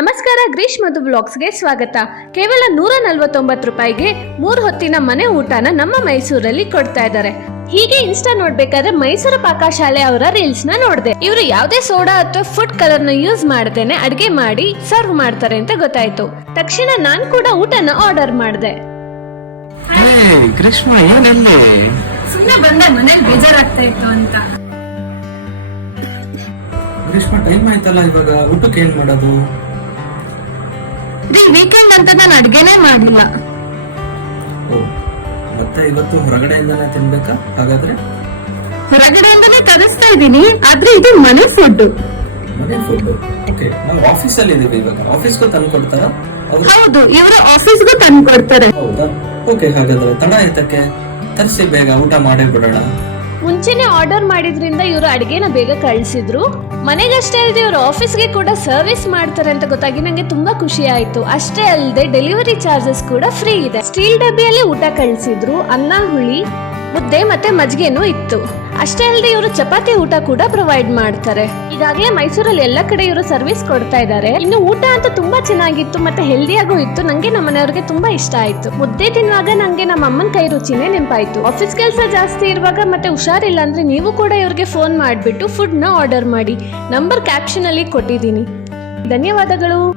ನಮಸ್ಕಾರ ಗ್ರೀಶ್ ಮಧು ಬ್ಲಾಗ್ಸ್ಗೆ ಸ್ವಾಗತ. ಕೇವಲ ನೂರ ನಲ್ವತ್ತೊಂಬತ್ತು ರೂಪಾಯಿಗೆ ಮೂರು ಹೊತ್ತಿನ ಮನೆ ಊಟನ ನಮ್ಮ ಮೈಸೂರಲ್ಲಿ ಕೊಡ್ತಾ ಇದ್ದಾರೆ. ಹೀಗೆ ಇನ್ಸ್ಟಾ ನೋಡ್ಬೇಕಾದ್ರೆ ಮೈಸೂರು ಪಾಕಶಾಲೆ ಅವರ ರೀಲ್ಸ್ನ ನೋಡಿದೆ. ಇವರು ಯಾವುದೇ ಸೋಡಾ ಅಥವಾ ಫುಡ್ ಕಲರ್ನ ಯೂಸ್ ಮಾಡದೇನೆ ಅಡಿಗೆ ಮಾಡಿ ಸರ್ವ್ ಮಾಡ್ತಾರೆ ಅಂತ ಗೊತ್ತಾಯ್ತು. ತಕ್ಷಣ ನಾನ್ ಕೂಡ ಊಟನ ಆರ್ಡರ್ ಮಾಡಿದೆ. ಗ್ರೀಷ್ಮ ಏನಲ್ಲಿ? ಸುಮ್ಮನೆ ಬಂದೆ ಮನೇಲಿ ಬೇಜಾರಾಗ್ತಾ ಇತ್ತು ಅಂತ. ಗ್ರೀಷ್ಮ ಟೈಮ್ ಆಯ್ತಲ್ಲ ಇವಾಗ? ಊಟಕ್ಕೆ ಏನ್ ಮಾಡೋದು? ವೀಕೆಂಡ್ ಅಂತ ನಾನು ಅಡ್ಗೆನೇ ಮಾಡ್ಲಿಲ್ಲ. ಓ ಮತ್ತೆ ಇವತ್ತು ಹೊರಗಡೆಯಿಂದನೇ ತಿನ್ಬೇಕಾ? ಹಾಗಾದ್ರೆ? ಹೊರಗಡೆಯಿಂದನೇ ತರಿಸ್ತಾ ಇದ್ದೀನಿ ಆದ್ರೆ ಇದು ಮನೆ ಫುಡ್ ಮನೆ ಫುಡ್ ಓಕೆ ನಾವು ಆಫೀಸಲ್ಲಿ ಇದೀವಿ ಇವಾಗ. ಆಫೀಸ್ಗೂ ತಂದು ಕೊಡ್ತಾರಾ? ಹೌದು ಇವರು ಆಫೀಸ್ಗೂ ತಂದು ಕೊಡ್ತಾರೆ. ಹೌದಾ? ಓಕೆ ಹಾಗಾದ್ರೆ ತಡ ಆಯ್ತಕ್ಕೆ ತರಿಸಿ ಬೇಗ ಊಟ ಮಾಡೇ ಬಿಡೋಣ. ಮುಂಚೆನೆ ಆರ್ಡರ್ ಮಾಡಿದ್ರಿಂದ ಇವರು ಅಡಿಗೆನ ಬೇಗ ಕಳಿಸಿದ್ರು. ಮನೆಗಷ್ಟೇ ಅಲ್ಲದೆ ಇವರು ಆಫೀಸ್ಗೆ ಕೂಡ ಸರ್ವಿಸ್ ಮಾಡ್ತಾರೆ ಅಂತ ಗೊತ್ತಾಗಿ ನಂಗೆ ತುಂಬಾ ಖುಷಿ ಆಯ್ತು. ಅಷ್ಟೇ ಅಲ್ಲದೆ ಡೆಲಿವರಿ ಚಾರ್ಜಸ್ ಕೂಡ ಫ್ರೀ ಇದೆ. ಸ್ಟೀಲ್ ಡಬ್ಬಿಯಲ್ಲಿ ಊಟ ಕಳಿಸಿದ್ರು, ಅನ್ನ, ಹುಳಿ, ಮುದ್ದೆ ಮತ್ತೆ ಮಜ್ಜಿಗೆನೂ ಇತ್ತು. ಅಷ್ಟೇ ಅಲ್ಲದೆ ಇವರು ಚಪಾತಿ ಊಟ ಕೂಡ ಪ್ರೊವೈಡ್ ಮಾಡ್ತಾರೆ. ಈಗಾಗಲೇ ಮೈಸೂರಲ್ಲಿ ಎಲ್ಲ ಕಡೆ ಇವರು ಸರ್ವಿಸ್ ಕೊಡ್ತಾ ಇದ್ದಾರೆ. ಇನ್ನು ಊಟ ಅಂತ ತುಂಬಾ ಚೆನ್ನಾಗಿತ್ತು ಮತ್ತೆ ಹೆಲ್ದಿಯಾಗೂ ಇತ್ತು. ನಂಗೆ ನಮ್ಮ ಮನೆಯವ್ರಿಗೆ ತುಂಬಾ ಇಷ್ಟ ಆಯ್ತು. ಮುದ್ದೆ ತಿನ್ನುವಾಗ ನಂಗೆ ನಮ್ಮ ಅಮ್ಮನ ಕೈ ರುಚಿನೇ ನೆನಪಾಯ್ತು. ಆಫೀಸ್ ಕೆಲಸ ಜಾಸ್ತಿ ಇರುವಾಗ ಮತ್ತೆ ಹುಷಾರಿಲ್ಲ ಅಂದ್ರೆ ನೀವು ಕೂಡ ಇವ್ರಿಗೆ ಫೋನ್ ಮಾಡಿಬಿಟ್ಟು ಫುಡ್ನ ಆರ್ಡರ್ ಮಾಡಿ. ನಂಬರ್ ಕ್ಯಾಪ್ಷನ್ ಅಲ್ಲಿ ಕೊಟ್ಟಿದ್ದೀನಿ. ಧನ್ಯವಾದಗಳು.